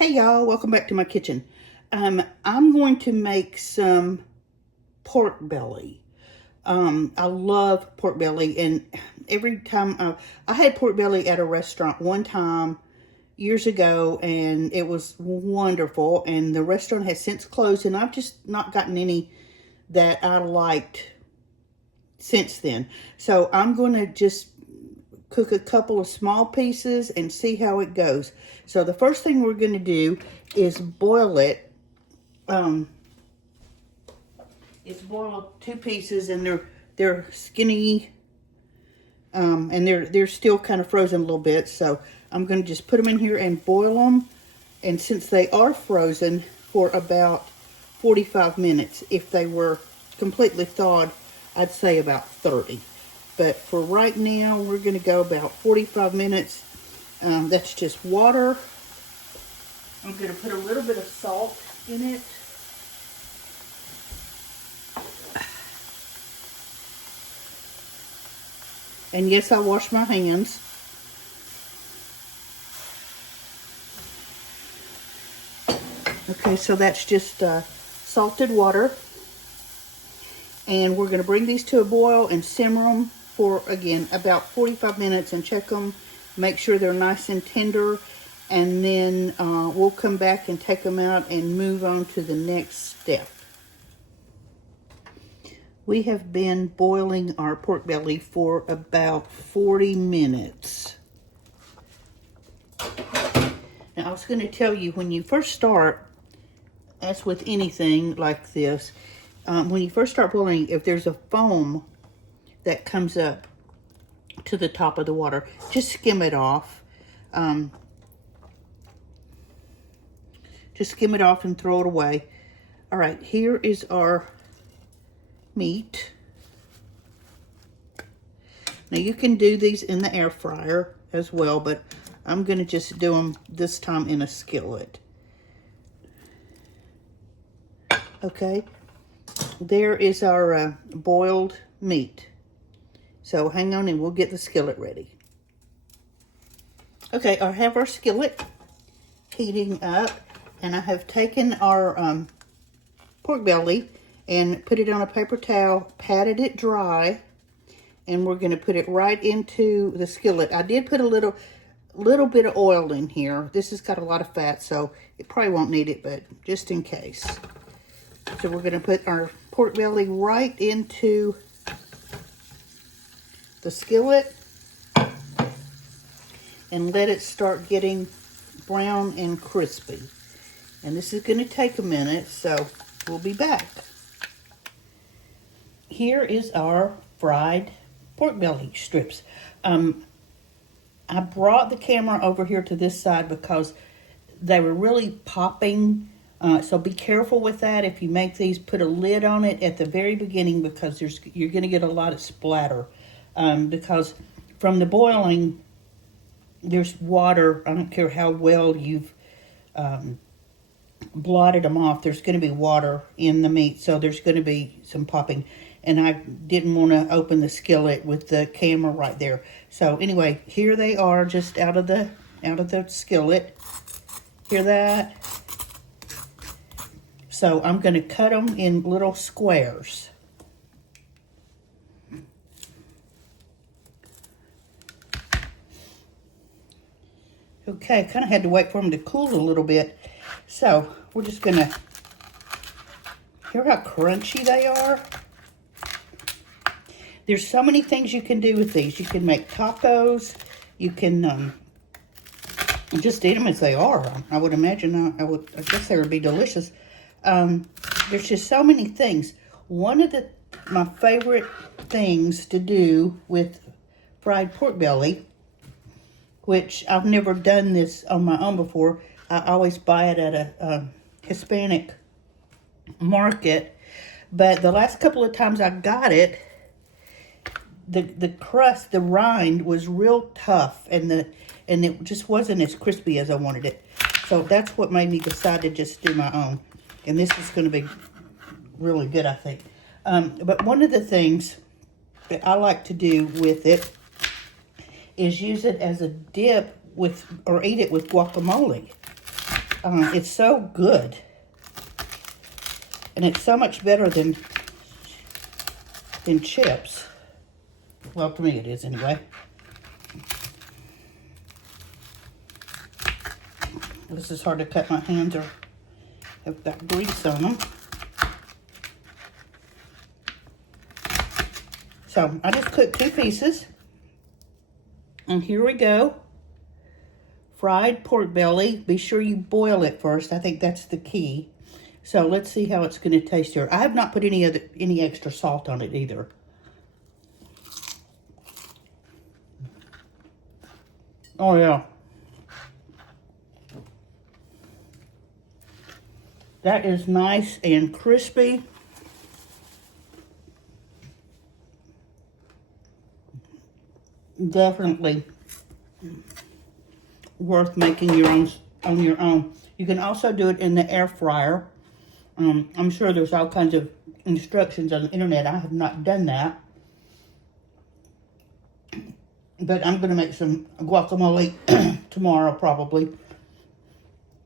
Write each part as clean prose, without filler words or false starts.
Hey y'all, welcome back to my kitchen. I'm going to make some pork belly. I love pork belly, and every time I had pork belly at a restaurant one time years ago, and it was wonderful, and the restaurant has since closed, and I've just not gotten any that I liked since then. So I'm going to just cook a couple of small pieces and see how it goes. So the first thing we're going to do is boil it. It's boiled two pieces, and they're skinny, and they're still kind of frozen a little bit. So I'm going to just put them in here and boil them. And since they are frozen for about 45 minutes, if they were completely thawed, I'd say about 30. But for right now, we're going to go about 45 minutes. That's just water. I'm going to put a little bit of salt in it. And yes, I wash my hands. Okay, so that's just salted water. And we're going to bring these to a boil and simmer them for, again, about 45 minutes and check them, make sure they're nice and tender, and then we'll come back and take them out and move on to the next step. We have been boiling our pork belly for about 40 minutes. Now, I was going to tell you, when you first start, as with anything like this, when you first start boiling, if there's a foam that comes up to the top of the water, just skim it off. Just skim it off and throw it away. All right, here is our meat. Now, you can do these in the air fryer as well, but I'm going to just do them this time in a skillet. Okay. There is our boiled meat. So hang on and we'll get the skillet ready. Okay, I have our skillet heating up, and I have taken our pork belly and put it on a paper towel, patted it dry, and we're going to put it right into the skillet. I did put a little bit of oil in here. This has got a lot of fat, so it probably won't need it, but just in case. So we're going to put our pork belly right into the skillet and let it start getting brown and crispy. And this is going to take a minute, so we'll be back. Here is our fried pork belly strips. I brought the camera over here to this side because they were really popping. So be careful with that. If you make these, put a lid on it at the very beginning, because you're going to get a lot of splatter. Because from the boiling, there's water. I don't care how well you've blotted them off. There's going to be water in the meat, so there's going to be some popping. And I didn't want to open the skillet with the camera right there. So anyway, here they are, just out of the skillet. Hear that? So I'm going to cut them in little squares. Okay, kind of had to wait for them to cool a little bit. So we're just going to, hear how crunchy they are? There's so many things you can do with these. You can make tacos. You can just eat them as they are. I would imagine, I guess they would be delicious. There's just so many things. One of my favorite things to do with fried pork belly, which I've never done this on my own before. I always buy it at a Hispanic market, but the last couple of times I got it, the crust, the rind was real tough, and it just wasn't as crispy as I wanted it. So that's what made me decide to just do my own. And this is going to be really good, I think. But one of the things that I like to do with it is use it as a dip with, or eat it with guacamole. It's so good. And it's so much better than chips. Well, to me it is anyway. This is hard to cut. My hands have got grease on them. So I just cooked 2 pieces. And here we go. Fried pork belly. Be sure you boil it first. I think that's the key. So let's see how it's going to taste here. I have not put any extra salt on it either. Oh yeah. That is nice and crispy. Definitely worth making your own on your own. You can also do it in the air fryer. I'm sure there's all kinds of instructions on the internet. I have not done that. But I'm going to make some guacamole tomorrow probably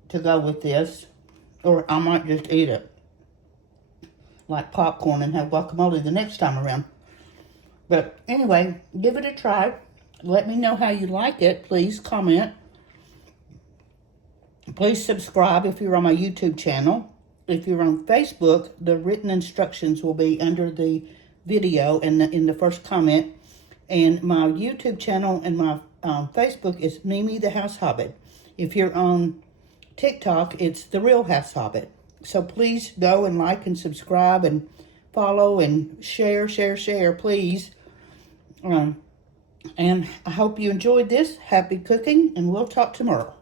to go with this. Or I might just eat it like popcorn and have guacamole the next time around. But anyway, give it a try. Let me know how you like it. Please comment. Please subscribe if you're on my YouTube channel. If you're on Facebook, the written instructions will be under the video and in the first comment. And my YouTube channel and my Facebook is Mimi the House Hobbit. If you're on TikTok, it's The Real House Hobbit. So please go and like and subscribe and follow and share, please. And I hope you enjoyed this. Happy cooking, and we'll talk tomorrow.